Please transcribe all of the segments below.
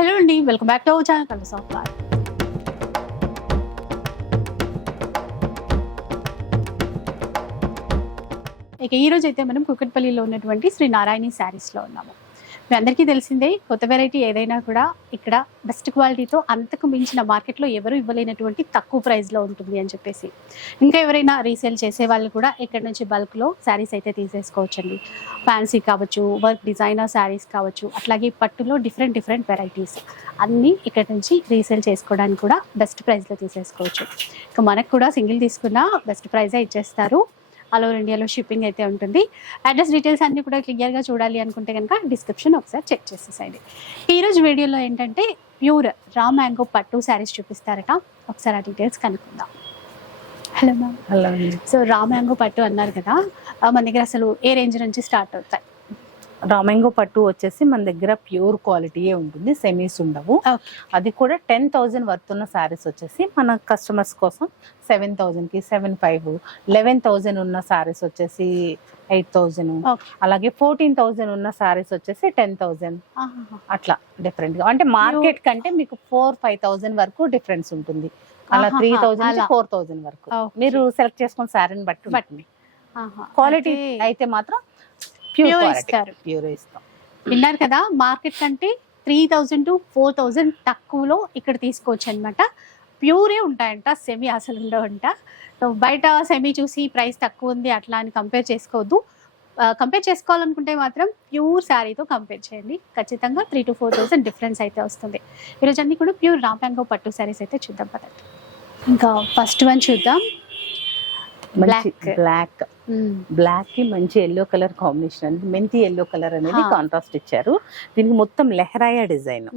Hello అండి welcome back to our channel colours of life ఇక ఈ రోజు అయితే మనం కుక్కట్పల్లిలో ఉన్నటువంటి శ్రీ నారాయణి శారీస్లో ఉన్నాము. మీ అందరికీ తెలిసిందే కొత్త వెరైటీ ఏదైనా కూడా ఇక్కడ బెస్ట్ క్వాలిటీతో అంతకు మించిన మార్కెట్లో ఎవరు ఇవ్వలేనటువంటి తక్కువ ప్రైస్లో ఉంటుంది అని చెప్పేసి. ఇంకా ఎవరైనా రీసేల్ చేసే వాళ్ళు కూడా ఇక్కడ నుంచి బల్క్లో శారీస్ అయితే తీసేసుకోవచ్చండి. ఫ్యాన్సీ కావచ్చు వర్క్ డిజైనర్ శారీస్ కావచ్చు అట్లాగే పట్టులో డిఫరెంట్ డిఫరెంట్ వెరైటీస్ అన్నీ ఇక్కడ నుంచి రీసేల్ చేసుకోవడానికి కూడా బెస్ట్ ప్రైస్లో తీసేసుకోవచ్చు. ఇక మనకు కూడా సింగిల్ తీసుకున్న బెస్ట్ ప్రైజే ఇచ్చేస్తారు. ఆల్ ఓవర్ ఇండియాలో షిప్పింగ్ అయితే ఉంటుంది. అడ్రస్ డీటెయిల్స్ అన్నీ కూడా క్లియర్గా చూడాలి అనుకుంటే కనుక డిస్క్రిప్షన్ ఒకసారి చెక్ చేసేసండి ఈరోజు వీడియోలో ఏంటంటే ప్యూర్ రా మ్యాంగో పట్టు శారీస్ చూపిస్తారట. ఒకసారి ఆ డీటెయిల్స్ కనుక్కుందాం. Hello ma'am hello so raw mango పట్టు అన్నారు కదా మన దగ్గర అసలు ఏ రేంజ్ నుంచి స్టార్ట్ అవుతాయి? రామెంగో పట్టు వచ్చేసి మన దగ్గర ప్యూర్ క్వాలిటీయే ఉంటుంది సెమీస్ ఉండవు. అది కూడా టెన్ థౌజండ్ వర్త్ ఉన్న శారీస్ వచ్చేసి మన కస్టమర్స్ కోసం సెవెన్ థౌజండ్కి సెవెన్ ఫైవ్ లెవెన్ థౌజండ్ ఉన్న శారీస్ వచ్చేసి ఎయిట్ థౌజండ్. అలాగే ఫోర్టీన్ థౌజండ్ ఉన్న శారీస్ వచ్చేసి టెన్ థౌజండ్. అట్లా డిఫరెంట్గా. అంటే మార్కెట్ కంటే మీకు ఫోర్ ఫైవ్ థౌజండ్ వరకు డిఫరెన్స్ ఉంటుంది. అలా త్రీ థౌజండ్. ఫోర్ థౌజండ్ వరకు. మీరు సెలెక్ట్ చేసుకున్న శారీని బట్టి బట్టి. క్వాలిటీ అయితే మాత్రం ప్యూర్ ఇస్తారు. ప్యూర్ ఇస్తాం విన్నారు కదా మార్కెట్ కంటే three thousand to four thousand తక్కువలో ఇక్కడ తీసుకోవచ్చు అనమాట ప్యూరే ఉంటాయంట సెమీ అసలు ఉండవంట. సో బయట సెమీ చూసి ప్రైస్ తక్కువ ఉంది అట్లా అని కంపేర్ చేసుకోవద్దు. కంపేర్ చేసుకోవాలనుకుంటే మాత్రం ప్యూర్ శారీతో కంపేర్ చేయండి. ఖచ్చితంగా three to four thousand difference అయితే వస్తుంది. ఈరోజు అన్ని కూడా ప్యూర్ రామ్యాంగో పట్టు శారీస్ అయితే చూద్దాం పదండి. ఇంకా ఫస్ట్ వన్ చూద్దాం. మంచి. బ్లాక్ బ్లాక్కి మంచి ఎల్లో కలర్ కాంబినేషన్ అండి. మెంతి ఎల్లో కలర్ అనేది. కాంట్రాస్ట్ ఇచ్చారు. దీనికి మొత్తం లెహరాయ డిజైన్.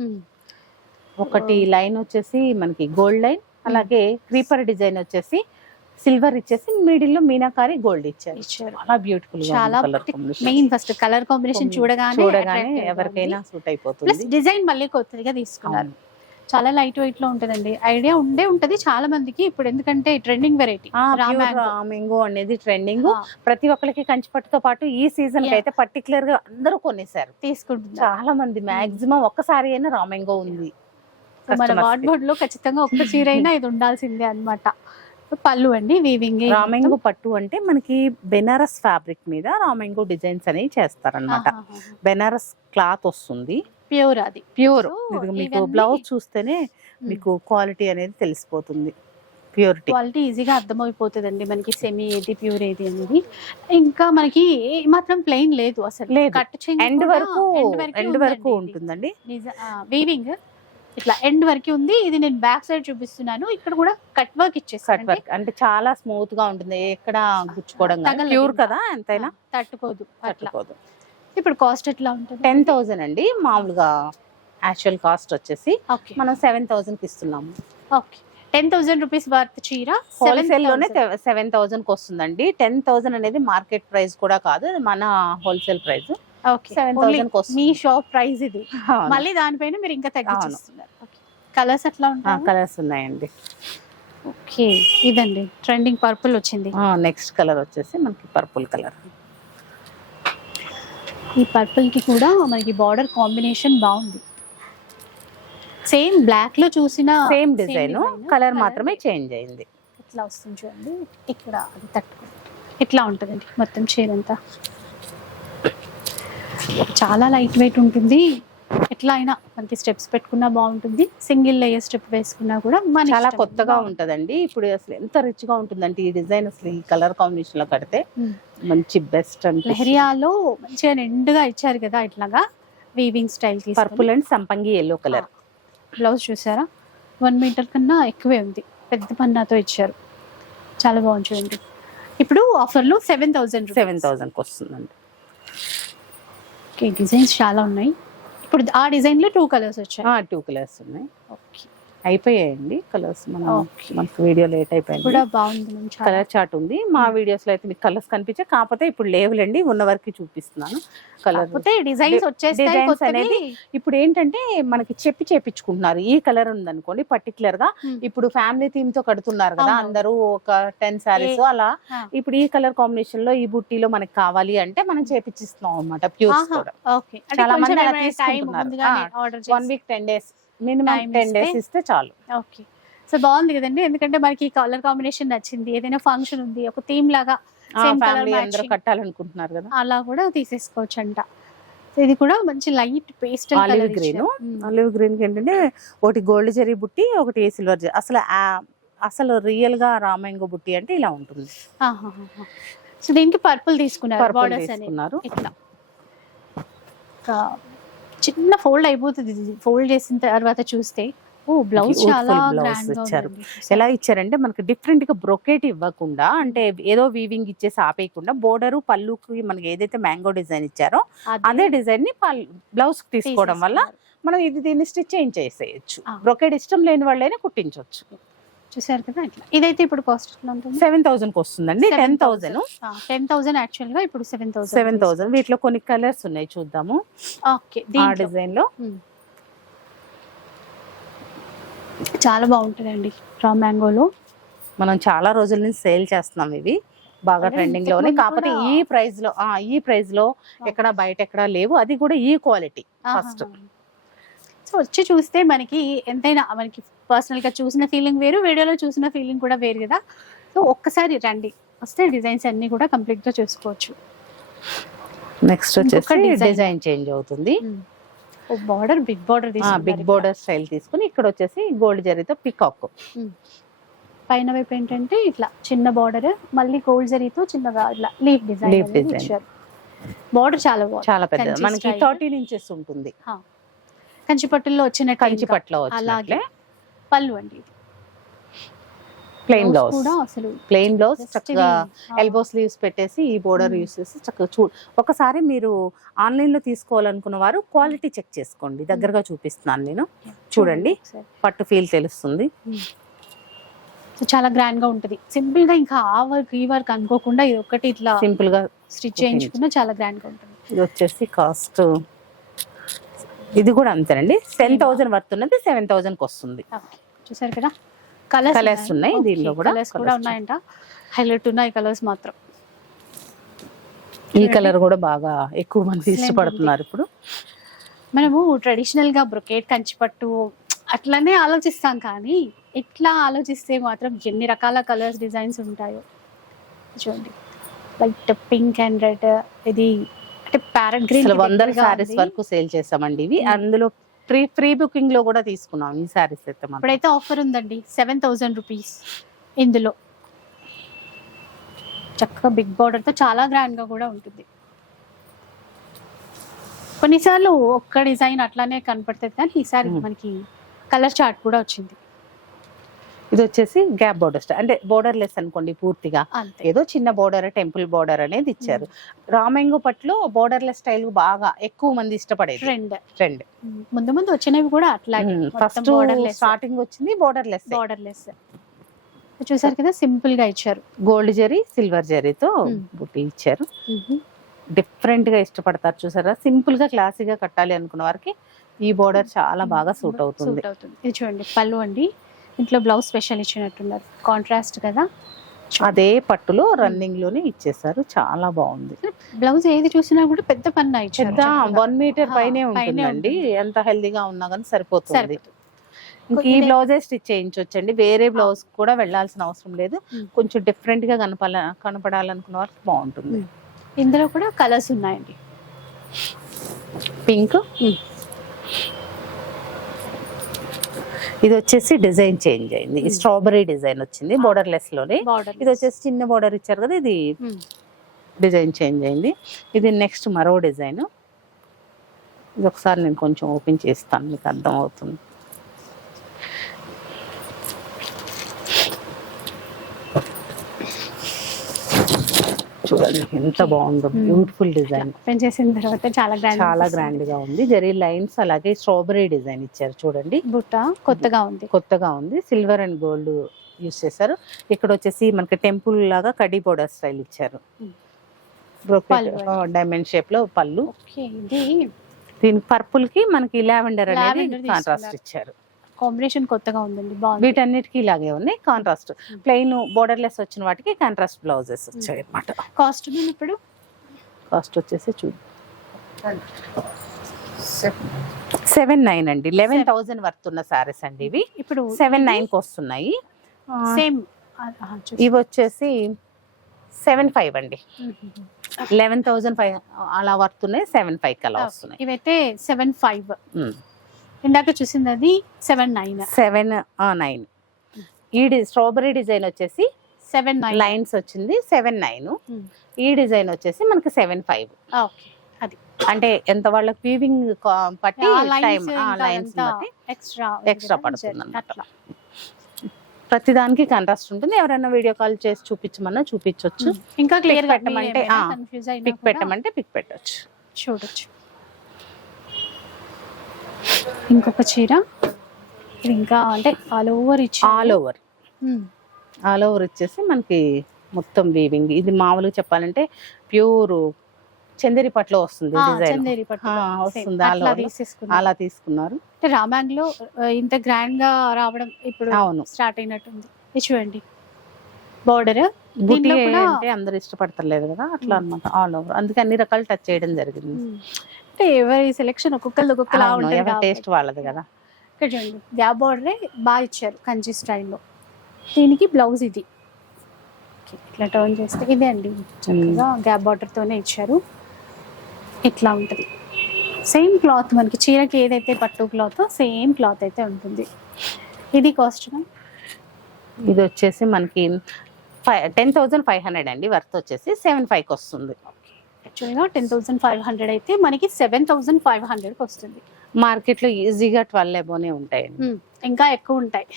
ఒకటి లైన్ వచ్చేసి మనకి గోల్డ్ లైన్ అలాగే క్రీపర్ డిజైన్ వచ్చేసి సిల్వర్ ఇచ్చేసి మిడిల్లో మీనాకారి గోల్డ్ ఇచ్చారు. చాలా బ్యూటిఫుల్ చాలా మెయిన్ ఫస్ట్ కలర్ కాంబినేషన్ చూడగానే చూడగానే ఎవరికైనా. సూట్ అయిపోతుంది. డిజైన్ మళ్ళీ కొత్తగా తీసుకున్నారు. చాలా లైట్ వెయిట్లో ఉంటదండి. ఐడియా ఉండే ఉంటది చాలా మందికి ఇప్పుడు ఎందుకంటే ట్రెండింగ్ వెరైటీ. రామింగో అనేది ట్రెండింగ్. ప్రతి ఒక్కరికి కంచిపట్టుతో పాటు ఈ సీజన్. అయితే పర్టికులర్గా అందరూ కొనేసారు తీసుకుంటున్నారు. చాలా మంది మాక్సిమం ఒక్కసారి అయినా రామింగో ఉంది. మన కి. వార్డ్బోర్డ్లో ఖచ్చితంగా ఒక్క చీర అయినా ఇది ఉండాల్సిందే అన్నమాట. పళ్ళు అండి వీవింగ్ రామెంగో పట్టు అంటే మనకి బెనారస్ ఫ్యాబ్రిక్ మీద రామెంగో డిజైన్స్ అనేవి చేస్తారనమాట బెనారస్ క్లాత్ వస్తుంది. ప్యూర్ అది ప్యూర్. మీకు బ్లౌజ్ చూస్తేనే మీకు క్వాలిటీ అనేది తెలిసిపోతుంది ప్యూరిటీ. క్వాలిటీ ఈజీగా అర్థమైపోతుందండి మనకి సెమీ ఏది ప్యూర్ ఏది అనేది. ఇంకా మనకి ఏ మాత్రం ప్లెయిన్ లేదు అసలు. కట్ ఎండ్ వరకు ఎండ్ వరకు ఉంటుందండి. వీవింగ్ ఇట్లా ఎండ్ వరకు ఉంది. ఇది నేను బ్యాక్ సైడ్ చూపిస్తున్నాను. ఇక్కడ కూడా కట్ వర్క్ కట్ ఇచ్చేసాను వర్క్ అంటే చాలా స్మూత్గా ఉంటుంది. ఎక్కడ గుచ్చుకోవడం ప్యూర్. కదా ఎంతైనా? తట్టుకోదు తట్టుకోదు. ఇప్పుడు కాస్ట్ ఎట్లా ఉంటుంది? టెన్ థౌసండ్ అండి. మామూలుగా యాక్చువల్ కాస్ట్ వచ్చేసి మనం సెవెన్ థౌసండ్కి ఇస్తున్నాము. Okay. Ten thousand rupees worth చీర? హోల్సేల్లోనే సెవెన్ థౌసండ్కి వస్తుందండి. టెన్ థౌసండ్ అనేది మార్కెట్ ప్రైస్ కూడా కాదు మన హోల్సేల్ ప్రైస్. ఓకే. 7,000 కి వస్తుంది. మీ షాప్ ప్రైస్ ఇది. మళ్ళీ దానిపైన మీరు ఇంకా తగ్గించేస్తున్నారు. కలర్స్ ఎట్లా ఉంటాయి? కలర్స్ ఉన్నాయండి. ఓకే. ఇదండి. ట్రెండింగ్ పర్పుల్ వచ్చింది. నెక్స్ట్ కలర్ వచ్చేసి మనకి పర్పుల్ కలర్. ఈ పర్పుల్కి కూడా మనకి బార్డర్ కాంబినేషన్ బాగుంది. సేమ్ బ్లాక్లో చూసిన సేమ్ డిజైన్ కలర్ మాత్రమే చేంజ్ అయింది. ఇట్లా వస్తుంది చూడండి. ఇక్కడ అది తట్టుకో ఇట్లా ఉంటుందండి మొత్తం చీర అంతా? చాలా లైట్ వెయిట్ ఉంటుంది. ఎట్లా అయినా మనకి స్టెప్స్ పెట్టుకున్నా బాగుంటుంది. సింగిల్ లేయర్ స్టెప్ వేసుకున్నా కూడా మన చాలా. కొత్తగా ఉంటదండి. ఇప్పుడు అసలు ఎంత రిచ్గా ఉంటుందంటే ఈ డిజైన్ అసలు ఈ కలర్ కాంబినేషన్లో కడితే. మంచి బెస్ట్ అంటే లెహరియాలో మంచిగా నిండుగా ఇచ్చారు కదా ఇట్లాగా వీవింగ్ స్టైల్ పర్పుల్ అండ్ సంపంగి ఎల్లో కలర్ బ్లౌజ్ చూసారా? వన్ మీటర్ కన్నా ఎక్కువే ఉంది. పెద్ద పన్నాతో ఇచ్చారు. చాలా బాగుంది చూడండి ఇప్పుడు ఆఫర్లో సెవెన్ థౌసండ్ సెవెన్ థౌసండ్కి వస్తుందండి. డిజైన్స్ చాలా ఉన్నాయి. ఇప్పుడు ఆ డిజైన్లో టూ కలర్స్ వచ్చాయి. టూ కలర్స్ ఉన్నాయి. ఓకే అయిపోయాయండి కలర్స్. మనం. మనకు వీడియో లేట్ అయిపోయింది. కూడా బాగుంది కలర్ చార్ట్ ఉంది. మా వీడియోస్లో అయితే మీకు కలర్స్ కనిపించే కాకపోతే ఇప్పుడు లేవులేండి ఉన్న వరకు చూపిస్తున్నాను. కలర్ డిజైన్స్ డిజైన్స్ అనేది ఇప్పుడు ఏంటంటే మనకి చెప్పి చేపించుకుంటున్నారు. ఈ కలర్ ఉంది అనుకోండి పర్టికులర్గా Hmm. ఇప్పుడు ఫ్యామిలీ థీమ్తో కడుతున్నారు కదా. అందరూ ఒక టెన్ సారీస్ అలా. ఇప్పుడు ఈ కలర్ కాంబినేషన్లో ఈ బుట్టీలో మనకి కావాలి అంటే మనం చేపించిస్తున్నాం అనమాట ప్యూర్స్ కూడా. ఓకే. చాలా మంది అలా తీసుకుంటున్నారు. One week ten days minimum ten days ఇస్తే చాలు. ఓకే. సో బాగుంది కదండి. ఎందుకంటే మనకి కలర్ కాంబినేషన్ నచ్చింది. ఏదైనా ఫంక్షన్ ఉంది ఒక థీమ్ లాగా ఫ్యామిలీ అందరూ. కట్టాలనుకుంటున్నారు కదా. అలా కూడా తీసేసుకోవచ్చు అంట ఇది కూడా మంచి light Olive colour green. Olive green ఏంటంటే ఒకటి గోల్డ్ జరీ బుట్టి ఒకటి సిల్వర్ జరీ. అసలు అసలు రియల్గా రామాయంగో బుట్టి అంటే ఇలా ఉంటుంది. సో దీనికి పర్పుల్ తీసుకున్నారు బార్డర్స్ ఇట్లా. చిన్న ఫోల్డ్ అయిపోతుంది ఫోల్డ్ చేసిన తర్వాత చూస్తే ఓ బ్లౌజ్ చాలా గా ఇచ్చారు. ఎలా ఇచ్చారంటే మనకి డిఫరెంట్గా బ్రొకేట్ ఇవ్వకుండా అంటే ఏదో వీవింగ్ ఇచ్చేసి ఆపేయకుండా బోర్డర్ పళ్ళుకి మనకి ఏదైతే మ్యాంగో డిజైన్ ఇచ్చారో అదే డిజైన్ని బ్లౌజ్ తీసుకోవడం వల్ల. మనం ఇది దీన్ని స్టిచ్ చేంజ్ చేసేయచ్చు ఆ. బ్రొకేట్ ఇష్టం లేని వాళ్ళైనా కుట్టించవచ్చు చూసారు కదా ఇట్లా ఇదైతే ఇప్పుడు కాస్ట్ సెవెన్ థౌసండ్ వస్తుందండి. టెన్ థౌసండ్ టెన్ థౌసండ్ యాక్చువల్గా ఇప్పుడు సెవెన్ థౌసండ్ సెవెన్ థౌసండ్ వీటిలో కొన్ని కలర్స్ ఉన్నాయి చూద్దాము. ఓకే ఆ డిజైన్లో చాలా బాగుంటుందండి రా మ్యాంగోలో. మనం చాలా రోజుల నుంచి సేల్ చేస్తున్నాం ఇవి. బాగా ట్రెండింగ్లోనే కాకపోతే ఈ ప్రైస్లో ఆ ఈ ప్రైస్లో ఎక్కడ బయట ఎక్కడ లేవు. అది కూడా ఈ క్వాలిటీ ఫస్ట్. సో వచ్చి చూస్తే మనకి ఎంతైనా మనకి పర్సనల్గా చూసిన ఫీలింగ్ వేరు వీడియోలో చూసిన ఫీలింగ్ కూడా వేరు కదా. సో ఒక్కసారి రండి. వస్తే డిజైన్స్ అన్ని కూడా కంప్లీట్గా చూసుకోవచ్చు. నెక్స్ట్ వచ్చేసి. డిజైన్ చేంజ్ అవుతుంది. Border big border big border style తీసుకుని ఇక్కడ వచ్చేసి గోల్డ్ జరీతో పికాక్ పైన వైపు ఏంటంటే ఇట్లా చిన్న బార్డర్ మళ్ళీ గోల్డ్ జరీతో చిన్నగా ఇట్లా లీఫ్ డిజైన్ design. ఇచ్చారు. బార్డర్ చాలా బాగుంది చాలా పెద్ద మనకి. థర్టీన్ ఇంచెస్ ఉంటుంది. కంచి పట్టుల్లో వచ్చిన కంచి పట్లో అలాగే. పళ్ళు అండి. ప్లెయిన్ బ్లౌజ్ కూడా అసలు ప్లెయిన్ బ్లౌజ్ చక్కగా ఎల్బో స్లీవ్స్ పెట్టేసి ఈ బోర్డర్ Hmm. యూస్ చేసి చక్కగా చూ ఒకసారి మీరు ఆన్లైన్లో తీసుకోవాలనుకున్న వారు క్వాలిటీ చెక్ చేసుకోండి. దగ్గరగా చూపిస్తున్నాను నేను. చూడండి. ఒకసారి. పట్టు ఫీల్ తెలుస్తుంది. సో చాలా గ్రాండ్గా ఉంటది. సింపుల్గా ఇంకా ఆ వర్క్ ఈ వర్క్ అనుకోకుండా ఇది ఒకటి ఇట్లా సింపుల్గా స్టిచ్ చేయించుకున్నా చాలా గ్రాండ్గా ఉంటుంది. ఇది వచ్చేసి కాస్ట్ ఇది కూడా అంతేనండి. టెన్ థౌసండ్ వర్త్ ఉన్నది సెవెన్ థౌసండ్కి వస్తుంది. చూసారు కదా? కలర్స్ Colours ఉన్నాయి. దీనిలో కూడా. కలర్స్ కూడా ఉన్నాయంట. హైలైట్ ఉన్నాయి కలర్స్ మాత్రం. ఈ కలర్ కూడా బాగా ఎక్కువ మంది ఇష్టపడుతున్నారు ఇప్పుడు. మనము ట్రెడిషనల్గా బ్రొకేట్ కంచిపట్టు అట్లనే ఆలోచిస్తాం కానీ ఇట్లా ఆలోచిస్తే మాత్రం ఎన్ని రకాల కలర్స్ డిజైన్స్ ఉంటాయో. చూడండి. లైట్ పింక్ అండ్ రెడ్ ఇది అంటే ప్యారెట్ గ్రీన్ వందల సారీస్ వరకు సేల్ చేసామండి ఇవి. Hmm. అందులో ప్రీ ప్రీ బుకింగ్లో కూడా తీసుకున్నాం ఈ సారీస్ అయితే మనం ఇప్పుడైతే ఆఫర్ ఉందండి. సెవెన్ థౌసండ్ రూపీస్ ఇందులో. చక్కగా బిగ్ బార్డర్తో చాలా గ్రాండ్గా కూడా ఉంటుంది. కొన్నిసార్లు ఒక్క డిజైన్ అట్లానే కనపడుతుంది కానీ ఈసారి. మనకి కలర్ చార్ట్ కూడా వచ్చింది. ఇది వచ్చేసి గ్యాప్ బోర్డర్ అంటే బోర్డర్ లెస్ అనుకోండి పూర్తిగా. ఏదో చిన్న బోర్డర్ టెంపుల్ బోర్డర్ అనేది ఇచ్చారు. రామెంగో పట్లో బోర్డర్లెస్ స్టైల్ బాగా ఎక్కువ మంది ఇష్టపడేది. ట్రెండ్. ట్రెండ్. ముందు ముందు వచ్చినవి కూడా అట్లాగే ఫస్ట్ స్టార్టింగ్ వచ్చింది బోర్డర్ లెస్ బార్డర్ లెస్ చూసారు కదా సింపుల్గా ఇచ్చారు. గోల్డ్ జరీ సిల్వర్ జరీతో. బుట్టి ఇచ్చారు. డిఫరెంట్గా ఇష్టపడతారు చూసారా? సింపుల్గా క్లాసీగా కట్టాలి అనుకున్న వారికి ఈ బోర్డర్ చాలా బాగా సూట్ అవుతుంది. సూట్ అవుతుంది. ఇది చూడండి పళ్ళు అండి. ఇంట్లో బ్లౌజ్ స్పెషల్ ఇచ్చినట్టున్నారు. కాంట్రాస్ట్ కదా. అదే పట్టులో రన్నింగ్లోనే ఇచ్చేసారు చాలా బాగుంది. బ్లౌజ్ ఏది చూసినా కూడా పెద్ద పన్న పెద్ద. వన్ మీటర్ పైనే ఉంటుందండి. ఎంత హెల్దీగా ఉన్నా కానీ సరిపోతుంది. ఈ బ్లౌజే స్టిచ్ చేయించవచ్చండి వేరే బ్లౌజ్ కూడా వెళ్ళాల్సిన అవసరం లేదు. కొంచెం డిఫరెంట్గా కనపాల కనపడాలనుకున్న వారికి బాగుంటుంది. ఇందులో కూడా కలర్స్ ఉన్నాయండి. పింక్? ఇది వచ్చేసి డిజైన్ చేంజ్ అయింది. ఉమ్. స్ట్రాబెరీ డిజైన్ వచ్చింది బోర్డర్ లెస్లోనే ఇది వచ్చేసి చిన్న బోర్డర్ ఇచ్చారు కదా ఇది డిజైన్ చేంజ్ అయింది. ఇది నెక్స్ట్ మరో డిజైన్. ఇది ఒకసారి నేను కొంచెం ఓపెన్ చేస్తాను మీకు అర్థం అవుతుంది చూడండి ఎంత బాగుందో. Hmm. బ్యూటిఫుల్ డిజైన్ ఓపెన్ చేసిన తర్వాత చాలా గ్రాండ్ చాలా గ్రాండ్గా ఉంది. జరీ లైన్స్ అలాగే స్ట్రాబెరీ డిజైన్ ఇచ్చారు చూడండి. బుట్ట కొత్తగా ఉంది. కొత్తగా ఉంది. సిల్వర్ అండ్ గోల్డ్ యూస్ చేశారు. ఇక్కడ వచ్చేసి మనకి టెంపుల్ లాగా కడ్డీ బోర్డర్ స్టైల్ ఇచ్చారు. Hmm. డైమండ్ షేప్లో పళ్ళు. దీనికి పర్పుల్కి మనకి లావెండర్ అనేది కాంట్రాస్ట్. ఇచ్చారు. కాంబినేషన్ కొత్తగా ఉందండి బాగుంది. వీటన్నిటికీ ఇలాగే ఉన్నాయి. కాంట్రాస్ట్. ప్లెయిన్ బోర్డర్లెస్ వచ్చిన వాటికి కాంట్రాస్ట్ బ్లౌజెస్ వచ్చాయి అన్నమాట కాస్ట్ ఇప్పుడు? కాస్ట్ వచ్చేసి చూడు సెవెన్ నైన్ అండి. లెవెన్ థౌసండ్ వర్త్ ఉన్న సారీస్ అండి ఇవి. ఇప్పుడు సెవెన్ నైన్కి వస్తున్నాయి. సేమ్ ఇవి వచ్చేసి సెవెన్ ఫైవ్ అండి. లెవెన్ థౌసండ్ ఫైవ్ అలా వర్త్ ఉన్నాయి. సెవెన్ ఫైవ్ అలా వస్తున్నాయి. ఇవైతే సెవెన్ ఫైవ్. ఇందాక చూసింది అది సెవెన్ నైన్ సెవెన్ నైన్ ఈ స్ట్రాబెరీ డిజైన్ వచ్చేసి సెవెన్ నైన్ లైన్స్ వచ్చింది సెవెన్ నైన్ Hmm. ఈ డిజైన్ వచ్చేసి మనకి సెవెన్ ఫైవ్ ఓకే. అంటే ఎంత వాళ్ళకి వీవింగ్ పట్టి టైం లైన్స్ ఎక్స్ట్రా extra పడుతుంది. అట్లా. ప్రతిదానికి కాంట్రాస్ట్ ఉంటుంది. ఎవరైనా వీడియో కాల్ చేసి చూపించమన్నా చూపించవచ్చు ఇంకా క్లియర్ పెట్టమంటే, పిక్ పెట్టమంటే పిక్ పెట్టవచ్చు చూడొచ్చు. ఇంకొక చీర. ఇది ఇంకా అంటే ఆల్ ఓవర్ ఇచ్చి ఆల్ ఓవర్ ఆల్ ఓవర్ వచ్చేసి మనకి మొత్తం వీవింగ్ ఇది మామూలుగా చెప్పాలంటే ప్యూర్ చందేరి పట్లో వస్తుంది చందేరి అలా తీసుకున్నారు. అంటే రామాంగ్లో ఇంత గ్రాండ్గా రావడం ఇప్పుడు అవును. స్టార్ట్ అయినట్టుంది. చూడండి. బార్డర్ అంటే అందరు ఇష్టపడతలేదు కదా అట్లా అన్నమాట ఆల్ ఓవర్ అందుకే అన్ని రకాలు టచ్ చేయడం జరిగింది. అంటే ఎవరి సెలెక్షన్ ఒక్కొక్కరు ఒక్కొక్కలా అవును, ఉంటుంది ఎవరి. టేస్ట్ వాళ్ళది కదా. ఇక్కడ చూడండి గ్యాప్ బార్డరే బాగా ఇచ్చారు కంచి స్టైల్లో. దీనికి బ్లౌజ్ ఇది. ఇట్లా టర్న్ చేస్తే ఇదే అండి. చక్కగా గ్యాప్ బార్డర్ తోనే ఇచ్చారు. ఇట్లా ఉంటుంది. సేమ్ క్లాత్ మనకి చీరకి ఏదైతే పట్టు క్లాత్ సేమ్ క్లాత్ అయితే ఉంటుంది. ఇది కాస్ట్ ఇది వచ్చేసి మనకి five ten thousand five hundred అండి. వర్త్ వచ్చేసి సెవెన్ ఫైవ్కి వస్తుంది. యాక్చువల్గా టెన్ థౌసండ్ ఫైవ్ హండ్రెడ్ అయితే మనకి సెవెన్ థౌసండ్ ఫైవ్ హండ్రెడ్కి వస్తుంది. మార్కెట్లో ఈజీగా ట్వెల్వ్ ఎబోనే Hmm, ఇంకా ఎక్కువ ఉంటాయి.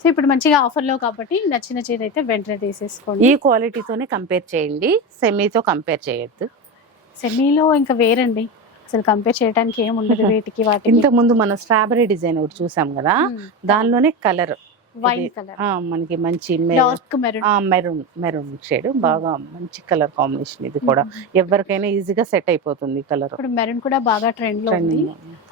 సో ఇప్పుడు మంచిగా ఆఫర్లో కాబట్టి నచ్చిన చీర అయితే వెంటనే తీసేసుకోండి. ఈ క్వాలిటీతోనే కంపేర్ చేయండి సెమీతో కంపేర్ చేయొద్దు. సెమీలో ఇంకా వేరండి. అసలు కంపేర్ చేయడానికి ఏం ఉండదు వీటికి. వాటికి ఇంత ముందు మనం స్ట్రాబెరీ డిజైన్ ఒకటి చూసాం కదా దానిలోనే కలర్. Wine colour. మనకి మంచి మెరూన్. Maroon maroon shade. బాగా మంచి కలర్ కాంబినేషన్ ఇది కూడా. ఎవరికైనా ఈజీగా సెట్ అయిపోతుంది కలర్. మెరూన్ కూడా బాగా ట్రెండ్లో ఉంది.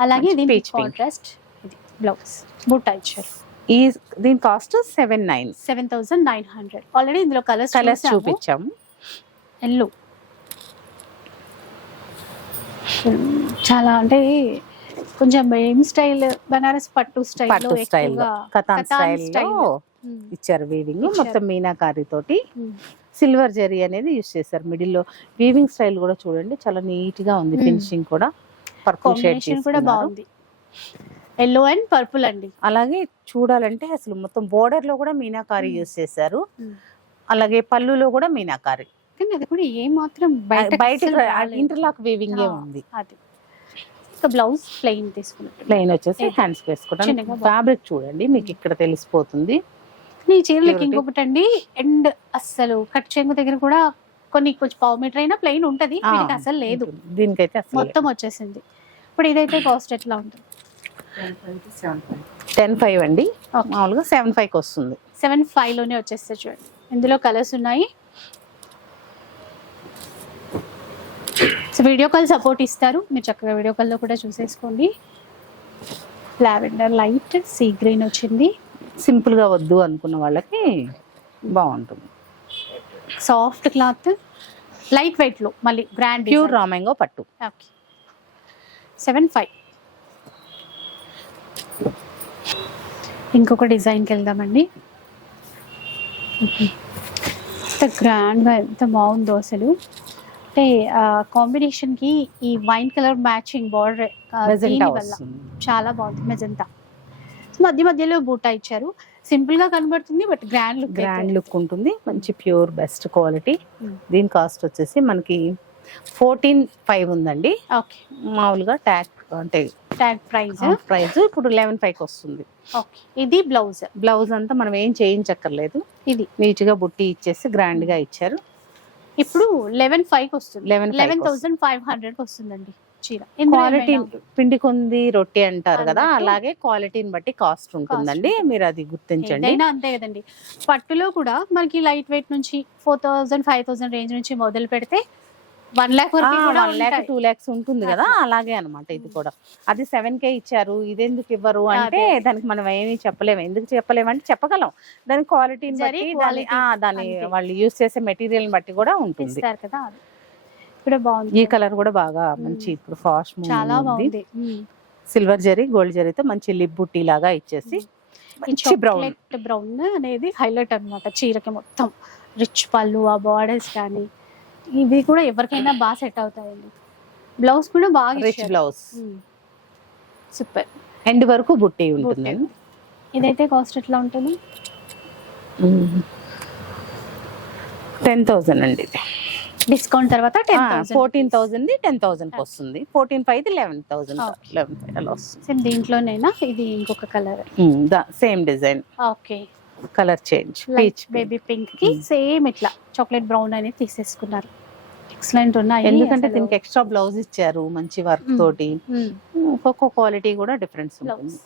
అలాగే. కాంట్రాస్ట్ ఇది బ్లౌజ్ బుట్ట ఇచ్చారు ఈ దీని cost seven nine. Seven thousand nine hundred. Already ఇందులో కలర్స్ కలర్స్ చూపించాము. ఎల్లో చాలా అంటే కొంచెం ఏం స్టైల్? బనారస్ పట్టు స్టైల్ పట్టు స్టైల్ కథాన్. ఇచ్చారు వీవింగ్. మొత్తం మీనాకారి తోటి సిల్వర్ జరీ అనేది యూస్ చేశారు మిడిల్లో వీవింగ్ స్టైల్ కూడా చూడండి చాలా నీట్గా ఉంది. ఫినిషింగ్ కూడా. పర్పుల్ షేడ్ కూడా బాగుంది. ఎల్లో అండ్ పర్పుల్ అండి. అలాగే చూడాలంటే అసలు మొత్తం బోర్డర్లో కూడా మీనాకారి. యూస్ చేశారు. అలాగే పళ్ళులో కూడా మీనాకారి. కానీ అది కూడా ఏ మాత్రం బయట ఇంటర్లాక్ వీవింగ్. ఉంది. అది. ఇంకా బ్లౌజ్ ప్లెయిన్ తీసుకున్నట్టు. ప్లెయిన్ వచ్చేసి. హ్యాండ్స్ బాగుంది. ఫ్యాబ్రిక్ చూడండి మీకు ఇక్కడ తెలిసిపోతుంది. ఈ చీరలకి. ఇంకొకటి అండి అండ్ అస్సలు కట్ చెంగు దగ్గర కూడా కొన్ని కొంచెం పావు మీటర్ అయినా ప్లెయిన్ ఉంటది. వీటికి అసలు లేదు. దీనికైతే అసలు మొత్తం వచ్చేసింది. ఇప్పుడు ఇదైతే కాస్ట్ ఎట్లా ఉంటుంది? టెన్ ఫైవ్ అండి. మామూలుగా సెవెన్ ఫైవ్కి వస్తుంది. సెవెన్ ఫైవ్లోనే వచ్చేస్తే చూడండి. ఇందులో కలర్స్ ఉన్నాయి. సో వీడియో కాల్ సపోర్ట్ ఇస్తారు. మీరు చక్కగా వీడియో కాల్లో కూడా చూసేసుకోండి. లావెండర్ లైట్ సీ గ్రీన్ వచ్చింది. సింపుల్గా వద్దు అనుకున్న వాళ్ళకి బాగుంటుంది. సాఫ్ట్ క్లాత్ లైట్ వెయిట్లో మళ్ళీ బ్రాండ్ ప్యూర్ రామంగో పట్టు. ఓకే. Seven five. ఇంకొక డిజైన్కి వెళ్దామండి. ఎంత గ్రాండ్గా ఎంత బాగుందో అసలు. అంటే కాంబినేషన్కి ఈ వైన్ కలర్ మ్యాచింగ్ బార్డర్ వల్ల చాలా బాగుంది మెజంతా మధ్య మధ్యలో బూటా ఇచ్చారు. సింపుల్గా కనబడుతుంది but grand look grand look ఉంటుంది మంచి ప్యూర్ బెస్ట్ క్వాలిటీ. దీని కాస్ట్ వచ్చేసి మనకి ఫోర్టీన్ ఫైవ్ ఉందండి. ఓకే. మామూలుగా ట్యాగ్ అంటే ట్యాగ్ ప్రైస్. ప్రైస్ ఇప్పుడు లెవెన్ ఫైవ్కి వస్తుంది. ఓకే. ఇది బ్లౌజ్. బ్లౌజ్ అంతా మనం ఏం చేయించక్కర్లేదు. ఇది. నీట్గా బుట్టి ఇచ్చేసి గ్రాండ్గా ఇచ్చారు. ఇప్పుడు లెవెన్ ఫైవ్ వస్తుంది. 11,500 లెవెన్ థౌసండ్ ఫైవ్ హండ్రెడ్ వస్తుందండి చీర. క్వాలిటీ పిండి కొంది రొట్టె అంటారు కదా. అలాగే క్వాలిటీని బట్టి కాస్ట్ ఉంటుందండి. ఉంటుంది. మీరు అది గుర్తించండి. అంతే కదండి. పట్టులో కూడా మనకి లైట్ వెయిట్ నుంచి four thousand five thousand range నుంచి మొదలు పెడితే వన్ కూడా వన్ ల్యాక్. టూ ల్యాక్స్ ఉంటుంది కదా. అలాగే అన్నమాట ఇది కూడా. అది సెవెన్ కే ఇచ్చారు ఇది ఎందుకు ఇవ్వరు అంటే. దానికి మనం ఏమీ చెప్పలేము. ఎందుకు చెప్పలేము అంటే చెప్పగలం. దాని క్వాలిటీని జరీ బట్టి దాని. వాళ్ళు యూస్ చేసే మెటీరియల్ బట్టి కూడా ఉంటుంది. కదా. ఇప్పుడు బాగుంది. ఈ కలర్ కూడా బాగా మంచి ఇప్పుడు ఫాస్ట్ చాలా బాగుంది. సిల్వర్ జరీ గోల్డ్ జరీతో మంచి లిప్ బుట్టి లాగా ఇచ్చేసి మంచి బ్రౌన్ బ్రౌన్ అనేది హైలైట్ అన్నమాట చీరకి మొత్తం. రిచ్ పళ్ళు ఆ బార్డర్స్ కానీ ఇవి కూడా ఎవరికైనా బాగా సెట్ అవుతాయండి. బ్లౌజ్ కూడా బాగా రిచ్ బ్లౌజ్ సూపర్. ఎండ్ వరకు బుట్టి ఉంటుంది. ఇదైతే కాస్ట్ ఎట్లా ఉంటుంది? టెన్ థౌసండ్ అండి ఇది. డిస్కౌంట్ తర్వాత ten fourteen thousand ten thousand వస్తుంది. Fourteen five eleven thousand. Eleven five అలా వస్తుంది. సేమ్ దీంట్లోనైనా ఇది ఇంకొక colour same design okay. Colour change peach baby పింక్కి Hmm. సేమ్ ఇట్లా చాక్లెట్ బ్రౌన్ అనేది తీసేసుకున్నారు ఎక్సలెంట్ ఉన్నాయి ఎందుకంటే. దీనికి ఎక్స్ట్రా బ్లౌజ్ ఇచ్చారు మంచి వర్క్ Mm. తోటి Hmm. ఒక్కొక్క క్వాలిటీ కూడా డిఫరెన్స్ ఉంటుంది.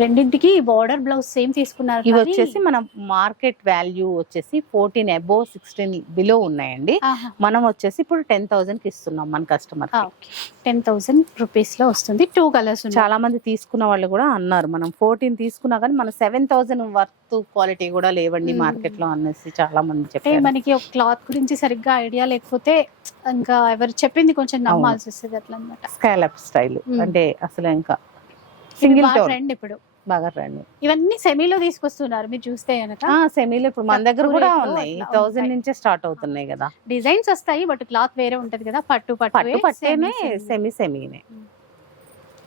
రెండింటికి బార్డర్ బ్లౌజ్ సేమ్ తీసుకున్నారు ఇవి వచ్చేసి మన మార్కెట్ వాల్యూ వచ్చేసి ఫోర్టీన్ అబోవ్ సిక్స్టీన్ బిలో ఉన్నాయండి. మనం వచ్చేసి ఇప్పుడు టెన్ థౌసండ్కి ఇస్తున్నాం మన కస్టమర్ టెన్ థౌసండ్ రూపీస్లో వస్తుంది. టూ కలర్స్ చాలా మంది తీసుకున్న వాళ్ళు కూడా అన్నారు మనం ఫోర్టీన్ తీసుకున్నా కానీ మన సెవెన్ థౌసండ్ వర్త్ క్వాలిటీ కూడా లేవండి. మార్కెట్లో అనేసి చాలా మంది చెప్పారు. మనకి ఒక క్లాత్ గురించి సరిగ్గా ఐడియా లేకపోతే ఇంకా ఎవరు చెప్పింది కొంచెం నమ్మాల్సి వస్తుంది అట్లా అనమాట స్కాలప్ స్టైల్. అంటే అసలు ఇంకా సింగిల్ ఇప్పుడు. బాగా రండి ఇవన్నీ సెమీలో తీసుకొస్తున్నారు మీరు చూస్తే కనుక సెమీలో ఇప్పుడు మన దగ్గర కూడా ఉన్నాయి. థౌసండ్. నుంచే స్టార్ట్ అవుతున్నాయి కదా. డిజైన్స్ వస్తాయి బట్ క్లాత్ వేరే ఉంటది కదా పట్టు పట్టు పట్టు పట్టేనే సెమీ. సెమీనే.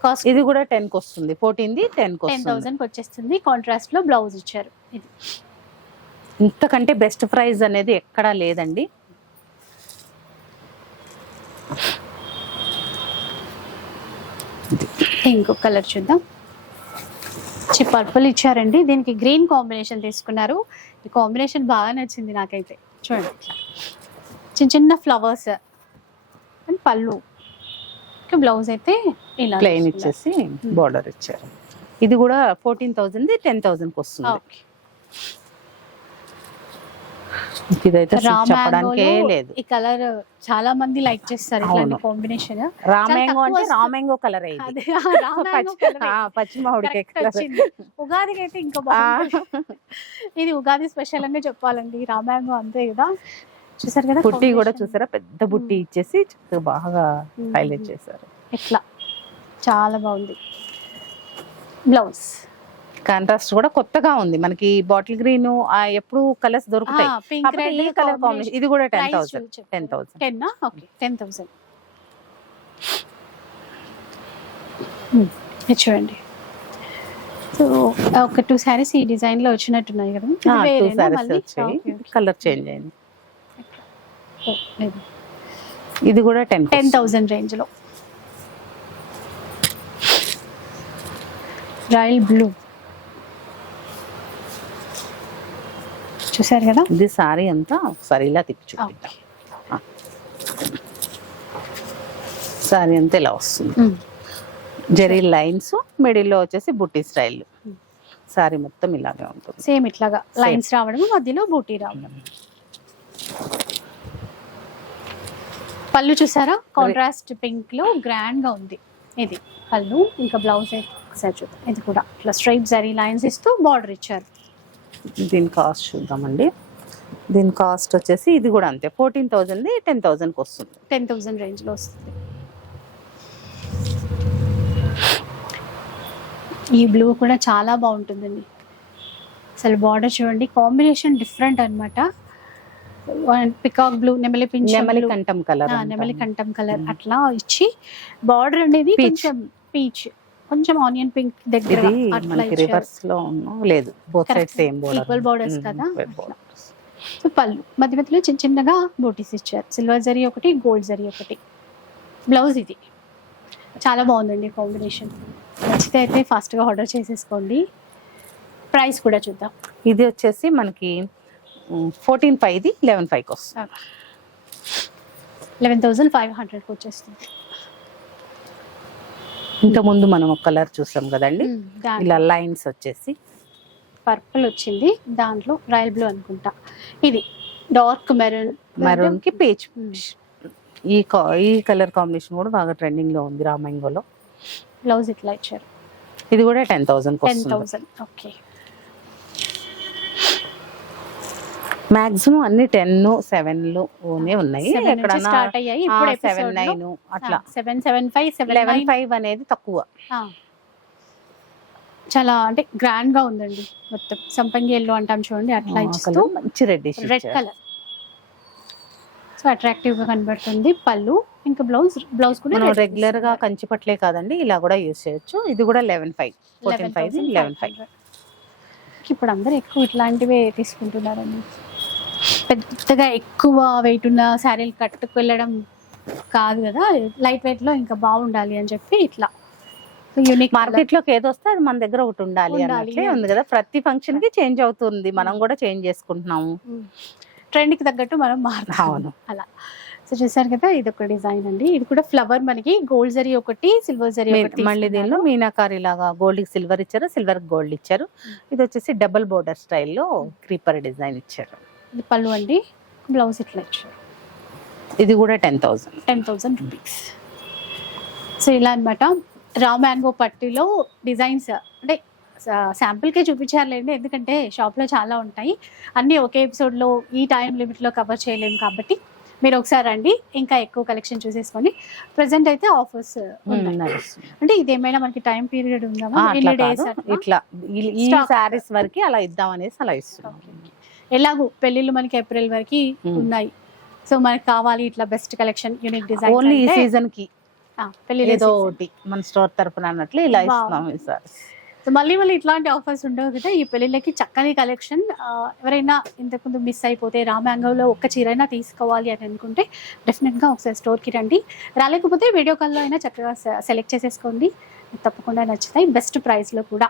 కాస్ట్ ఇది కూడా టెన్కి వస్తుంది. ఫోర్టీన్ ది టెన్ టెన్ థౌసండ్కి వచ్చేస్తుంది. కాంట్రాస్ట్లో బ్లౌజ్ ఇచ్చారు. ఇది. ఇంతకంటే బెస్ట్ ప్రైస్ అనేది ఎక్కడా లేదండి. ఇంకొక కలర్ చూద్దాం. చి పర్పుల్ ఇచ్చారండి. దీనికి గ్రీన్ కాంబినేషన్ తీసుకున్నారు. ఈ కాంబినేషన్ బాగా నచ్చింది నాకైతే. చూడండి. చిన్న చిన్న ఫ్లవర్స్ అండ్ పళ్ళు. బ్లౌజ్ అయితే ఇలా ప్లెయిన్. ఇచ్చేసి బార్డర్ ఇచ్చారు. ఇది కూడా ఫోర్టీన్ థౌసండ్ టెన్ థౌసండ్కి వస్తుంది. ఇదైతే చెప్పడానికే లేదు. ఈ కలర్ చాలా మంది లైక్ చేస్తారు ఇట్లాంటి. కాంబినేషన్ రామాంగో అంటే. రామాంగో కలర్ ఏ. పచ్చి మామిడికాయ. ఉగాదికి అయితే ఇంకా బాగుంటుంది. ఇది ఉగాది స్పెషల్ అనే చెప్పాలండి. రామాంగో అంతే కదా. చూసారు కదా బుట్టి కూడా. చూసారా? పెద్ద బుట్టి ఇచ్చేసి చక్కగా బాగా. హైలైట్ చేశారు. ఇట్లా చాలా బాగుంది. బ్లౌజ్ కాంట్రాస్ట్ కూడా కొత్తగా ఉంది. మనకి బాటిల్ గ్రీన్ ఎప్పుడు కలర్స్ దొరుకుతాయి. ఈ కలర్ కాంబినేషన్ ఇది కూడా ten thousand ten thousand ten okay ten thousand చూడండి. సో ఒక టూ శారీస్ ఈ డిజైన్లో వచ్చినట్టున్నాయి కదా. కలర్ చేంజ్ అయింది. ఇది కూడా టెన్ టెన్ థౌసండ్ రేంజ్లో. రాయల్ బ్లూ చూసారు కదా? ఇది సారీ అంతా ఒకసారి ఇలా తిప్పి చూపిద్దాం. సారీ అంతా ఇలా వస్తుంది. జెరీ లైన్స్ మిడిల్లో వచ్చేసి బుట్టి స్టైల్. సారీ మొత్తం ఇలాగే ఉంటుంది. సేమ్ ఇట్లాగా లైన్స్ రావడం మధ్యలో బూటీ రావడం. పళ్ళు చూసారా? కాంట్రాస్ట్ పింక్లో గ్రాండ్గా ఉంది. ఇది పళ్ళు ఇంకా బ్లౌజ్ ఒకసారి చూద్దాం. ఇది కూడా. ఇట్లా స్ట్రైట్ జరీ లైన్స్ ఇస్తూ బార్డర్ ఇచ్చారు. దీని కాస్ట్ చూద్దామండి. దీని కాస్ట్ వచ్చేసి ఇది కూడా అంతే. ఫోర్టీన్ థౌజండ్ టెన్ థౌజండ్కి వస్తుంది. టెన్ థౌసండ్ రేంజ్లో వస్తుంది. ఈ బ్లూ కూడా చాలా బాగుంటుందండి. అసలు బార్డర్ చూడండి. కాంబినేషన్ డిఫరెంట్ అన్నమాట. పికాక్ బ్లూ నెమలి పింఛం నెమలి. కంఠం కలర్ ఆ, నెమలి కంఠం కలర్. అట్లా ఇచ్చి బార్డర్ అనేది. కొంచెం పీచ్. కొంచెం ఆనియన్ పింక్ దగ్గర ఇది మనకి రివర్స్లో లేదు both side Correct. Same border Equal borders కదా? పళ్ళు మధ్య మధ్యలో చిన్న చిన్నగా బూటీస్ ఇచ్చారు. సిల్వర్ జరీ ఒకటి గోల్డ్ జరీ ఒకటి. బ్లౌజ్ ఇది. చాలా బాగుందండి కాంబినేషన్ నచ్చితే అయితే ఫాస్ట్గా ఆర్డర్ చేసేసుకోండి. ప్రైస్ కూడా చూద్దాం. ఇది వచ్చేసి మనకి ఫోర్టీన్ ఫైవ్ది లెవెన్ ఫైవ్కి వస్తుంది. లెవెన్ థౌసండ్ ఫైవ్ హండ్రెడ్కి వచ్చేస్తుంది. ఇంత ముందు మనం ఒక కలర్ చూసాం కదండి. ఇలా లైన్స్ వచ్చేసి. పర్పుల్ వచ్చింది. దాంట్లో రాయల్ బ్లూ అనుకుంటా. ఇది డార్క్ మెరూన్. మెరూన్కి పేజ్. ఈ ఈ కలర్ కాంబినేషన్ కూడా బాగా ట్రెండింగ్లో ఉంది రామాంగోలో బ్లౌజ్ ఇట్లా ఇచ్చారు? ఇది కూడా ten thousand ten thousand. Okay. Maximum అన్ని టెన్ సెవెన్లో ఓనే ఉన్నాయి. స్టార్ట్ అయ్యాయి. ఇప్పుడు సెవెన్ నైన్ అట్లా. Seven seven five seven eleven five అనేది తక్కువ. చాలా అంటే గ్రాండ్గా ఉందండి మొత్తం. సంపంగి ఎల్లో అంటాం చూడండి అట్లా ఇస్తూ మంచి రెడ్ రెడ్ కలర్ సో అట్రాక్టివ్గా కనబడుతుంది. పళ్ళు ఇంకా బ్లౌజ్ బ్లౌజ్ కూడా రెగ్యులర్గా తీసుకున్నారు. కంచి పట్లే కాదండి ఇలా కూడా యూస్ చేయొచ్చు. ఇది కూడా eleven five fourteen five 11,500. Eleven five ఇప్పుడు అందరూ ఎక్కువ ఇట్లాంటివే తీసుకుంటున్నారండి. పెద్దగా ఎక్కువ వెయిట్ ఉన్న శారీలు కట్టుకు వెళ్ళడం కాదు కదా. లైట్ వెయిట్లో ఇంకా బాగుండాలి అని చెప్పి ఇట్లా. యూనిక్ మార్కెట్లోకి ఏది వస్తే అది మన దగ్గర ఒకటి ఉండాలి. అన్నట్లే ఉంది కదా. ప్రతి ఫంక్షన్కి చేంజ్ అవుతుంది. మనం కూడా చేంజ్ చేసుకుంటున్నాము. ట్రెండ్కి తగ్గట్టు మనం మారుతాం. అవును. అలా. సో చూసారు కదా ఇది ఒక డిజైన్ అండి. ఇది కూడా ఫ్లవర్ మనకి గోల్డ్ జరీ ఒకటి సిల్వర్ జరీ ఒకటి మళ్ళీ దీనిలో మీనాకారి లాగా గోల్డ్ సిల్వర్ ఇచ్చారు సిల్వర్ గోల్డ్ ఇచ్చారు. ఇది వచ్చేసి డబుల్ బోర్డర్ స్టైల్లో క్రీపర్ డిజైన్ ఇచ్చారు. ఇది పళ్ళు అండి బ్లౌజ్ ఇట్లా ఇచ్చారు. ఇది కూడా ten thousand ten thousand rupees so ఇలా అన్నమాట. రా మ్యాంగో పట్టులో డిజైన్స్ అంటే శాంపుల్కే చూపించారులేండి. ఎందుకంటే షాప్లో చాలా ఉంటాయి. అన్నీ ఒకే ఎపిసోడ్లో ఈ టైం లిమిట్లో కవర్ చేయలేము కాబట్టి మీరు ఒకసారి రండి. ఇంకా ఎక్కువ కలెక్షన్ చూసేసుకొని ప్రజెంట్ అయితే ఆఫర్స్ ఉన్నాయి. అంటే ఇది ఏమైనా మనకి టైం పీరియడ్ ఉందా? ఇట్లా ఈ-. శారీస్ వరకు అలా ఇద్దాం అనేసి అలా ఇస్తున్నాం. ఎలాగో పెళ్ళిళ్ళు మనకి ఏప్రిల్ వరకు. ఉన్నాయి. సో మనకి కావాలి ఇట్లా best collection unique design only ఈ సీజన్కి పెళ్ళి ఏదో ఒకటి మన స్టోర్ తరపున అన్నట్లు ఇలా. ఇస్తున్నాం సో మళ్ళీ మళ్ళీ ఇట్లాంటి ఆఫర్స్ ఉండవు కదా. ఈ పెళ్ళిళ్ళకి చక్కని కలెక్షన్. ఎవరైనా ఇంతకుముందు మిస్ అయిపోతే రామ్యాంగోలో ఒక్క చీరైనా తీసుకోవాలి అని అనుకుంటే డెఫినెట్గా ఒకసారి స్టోర్కి రండి. రాలేకపోతే వీడియో కాల్లో అయినా చక్కగా సెలెక్ట్ చేసేసుకోండి. తప్పకుండా నచ్చుతాయి. బెస్ట్ ప్రైస్లో కూడా.